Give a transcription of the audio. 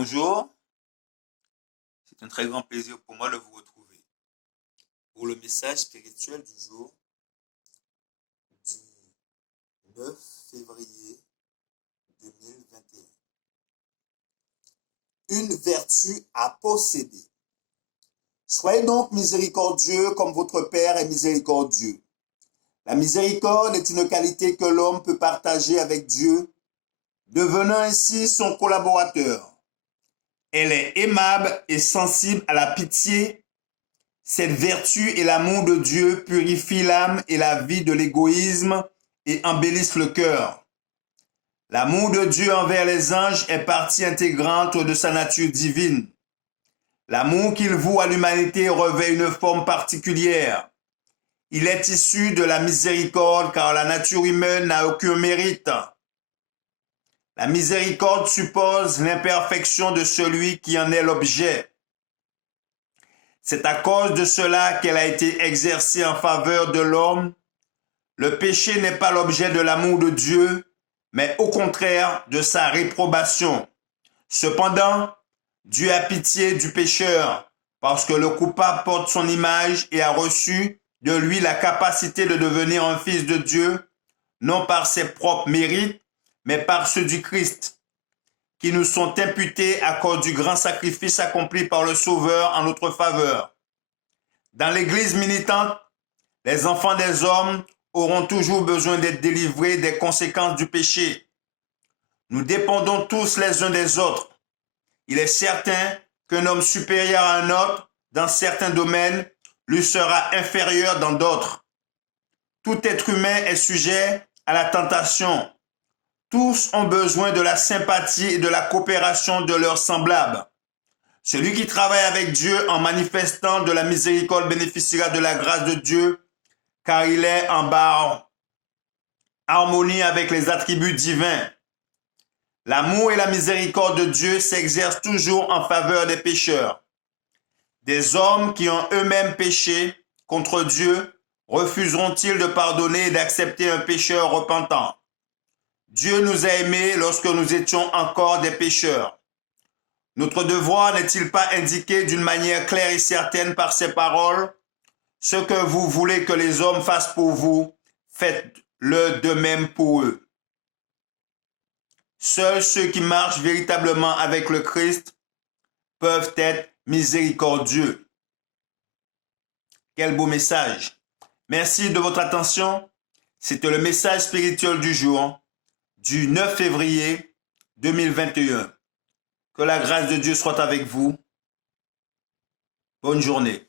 Bonjour, c'est un très grand plaisir pour moi de vous retrouver pour le message spirituel du jour du 9 février 2021. Une vertu à posséder. Soyez donc miséricordieux comme votre Père est miséricordieux. La miséricorde est une qualité que l'homme peut partager avec Dieu, devenant ainsi son collaborateur. Elle est aimable et sensible à la pitié. Cette vertu et l'amour de Dieu purifient l'âme et la vie de l'égoïsme et embellissent le cœur. L'amour de Dieu envers les anges est partie intégrante de sa nature divine. L'amour qu'il voue à l'humanité revêt une forme particulière. Il est issu de la miséricorde car la nature humaine n'a aucun mérite. La miséricorde suppose l'imperfection de celui qui en est l'objet. C'est à cause de cela qu'elle a été exercée en faveur de l'homme. Le péché n'est pas l'objet de l'amour de Dieu, mais au contraire de sa réprobation. Cependant, Dieu a pitié du pécheur, parce que le coupable porte son image et a reçu de lui la capacité de devenir un fils de Dieu, non par ses propres mérites, mais par ceux du Christ, qui nous sont imputés à cause du grand sacrifice accompli par le Sauveur en notre faveur. Dans l'Église militante, les enfants des hommes auront toujours besoin d'être délivrés des conséquences du péché. Nous dépendons tous les uns des autres. Il est certain qu'un homme supérieur à un autre dans certains domaines lui sera inférieur dans d'autres. Tout être humain est sujet à la tentation. Tous ont besoin de la sympathie et de la coopération de leurs semblables. Celui qui travaille avec Dieu en manifestant de la miséricorde bénéficiera de la grâce de Dieu, car il est en harmonie avec les attributs divins. L'amour et la miséricorde de Dieu s'exercent toujours en faveur des pécheurs. Des hommes qui ont eux-mêmes péché contre Dieu refuseront-ils de pardonner et d'accepter un pécheur repentant? Dieu nous a aimés lorsque nous étions encore des pécheurs. Notre devoir n'est-il pas indiqué d'une manière claire et certaine par ces paroles? Ce que vous voulez que les hommes fassent pour vous, faites-le de même pour eux. Seuls ceux qui marchent véritablement avec le Christ peuvent être miséricordieux. Quel beau message! Merci de votre attention. C'était le message spirituel du jour, du 9 février 2021. Que la grâce de Dieu soit avec vous. Bonne journée.